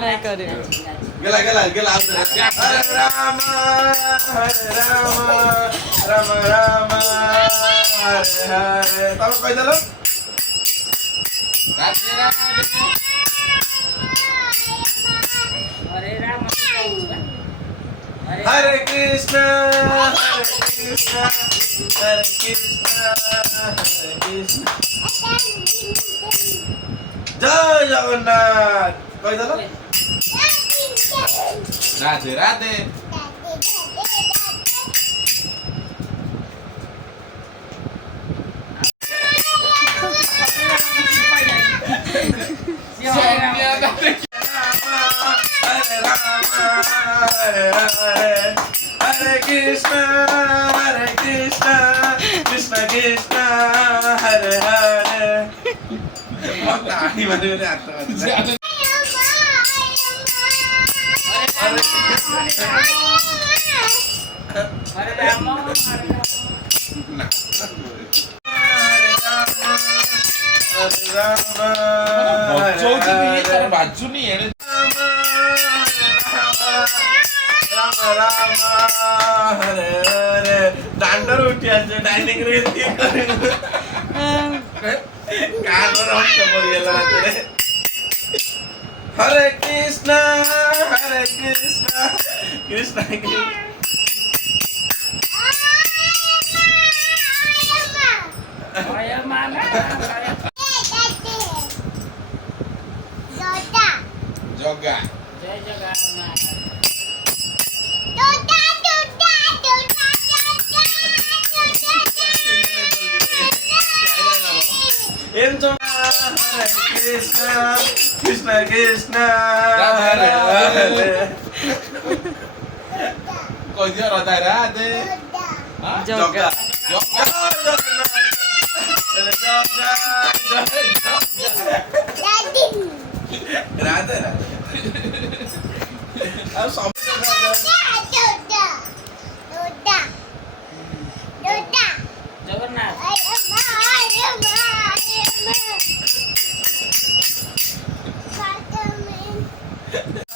मैं करे गेला गेला गेला हरे राम राम राम हरे हरे तब कह देलो हरे कृष्ण हरे कृष्ण हरे कृष्ण जय जगन्नाथ कह देलो राधे राधे हरे राम हरे हरे हरे कृष्ण कृष्ण कृष्ण हरे हरे ताली बजे मेरे हाथ में हरे राम बाजूनी राम राम हरे हरे दांडर उठी आछे डाइनिंग रे कान रक्त पड़िगला रे हरे Krishna Krishna Krishna Oi, mama. joga Jai Jagannath. Hare Krishna, Krishna Krishna, Hare Hare. Kau dia Radha Radhe. Joga. Joga. Radhe Radhe. Aku sampai Jagannath.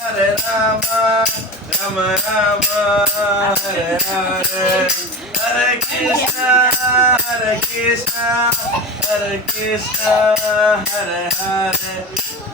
Hare Rama, Rama Rama, Hare Hare, Hare Krishna, Hare Krishna, Hare Krishna, Hare Hare.